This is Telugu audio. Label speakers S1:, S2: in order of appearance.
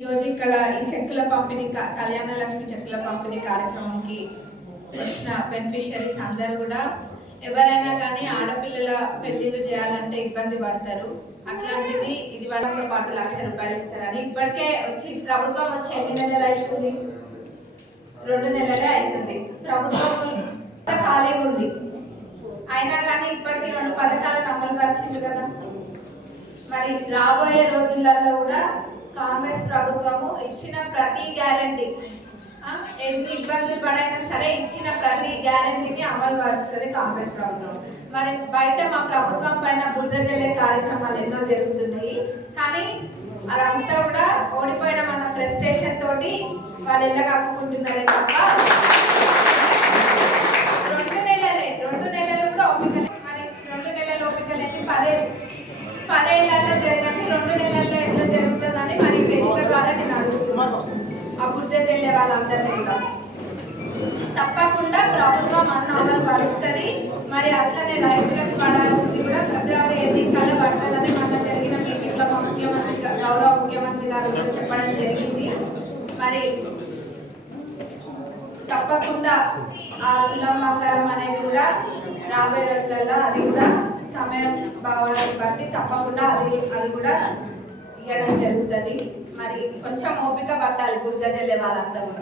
S1: ఈరోజు ఇక్కడ ఈ చెక్కుల పంపిణీ క- కళ్యాణ లక్ష్మి చెక్కుల పంపిణీ కార్యక్రమంకి వచ్చిన బెనిఫిషరీస్ అందరూ కూడా ఎవరైనా కానీ ఆడపిల్లల పెళ్ళిళ్ళు చేయాలంటే ఇబ్బంది పడతారు. అట్లాంటిది ఇది వాళ్ళతో పాటు లక్ష రూపాయలు ఇస్తారని ఇప్పటికే వచ్చి ప్రభుత్వం వచ్చి ఎన్ని నెలలు అవుతుంది? రెండు నెలలే అవుతుంది. ప్రభుత్వం ఖాళీగా ఉంది. అయినా కానీ ఇప్పటికీ రెండు పథకాలను అమలు పరిచింది కదా. మరి రాబోయే రోజులలో కూడా కాంగ్రెస్ ప్రభుత్వం ఇచ్చిన ప్రతి గ్యారంటీ ఎన్ని ఇబ్బందులు పడైనా సరే ఇచ్చిన ప్రతి గ్యారంటీని అమలు పరుస్తుంది కాంగ్రెస్ ప్రభుత్వం. మరి బయట మా ప్రభుత్వం పైన బుద్ధ జల్లే కార్యక్రమాలు ఎన్నో జరుగుతున్నాయి. కానీ అదంతా కూడా ఓడిపోయిన మన ఫ్రస్ట్రేషన్ తోటి వాళ్ళు ఎల్లగక్కుకుంటున్నారే తప్ప రెండు నెలలే రెండు నెలలు కూడా ఓపిక మరి రెండు నెలల ఓపిక లేని పదే పదేళ్ళలో జరగని రెండు నెలల్లో ఎట్లా జరుగుతుందని మరి చెల్లె వాళ్ళందరినీ కూడా. తప్పకుండా ప్రభుత్వం అన్న అమలు పరుస్తుంది. మరి అట్లనే రైతులకు పడాల్సింది కూడా ఫిబ్రవరి ఎన్నికల పడుతుందని మన జరిగిన మీటింగ్లో మా ముఖ్యమంత్రి గౌరవ ముఖ్యమంత్రి గారు కూడా చెప్పడం జరిగింది. మరి తప్పకుండా ఆ తులమాకారం అనేది కూడా రాబోయే రోజులలో అది కూడా సమయం భావాలను బట్టి తప్పకుండా అది అది కూడా ఇవ్వడం జరుగుతుంది. కొంచెం ఓపిక పట్టాలి గురిగజల్లే వాళ్ళంతా కూడా.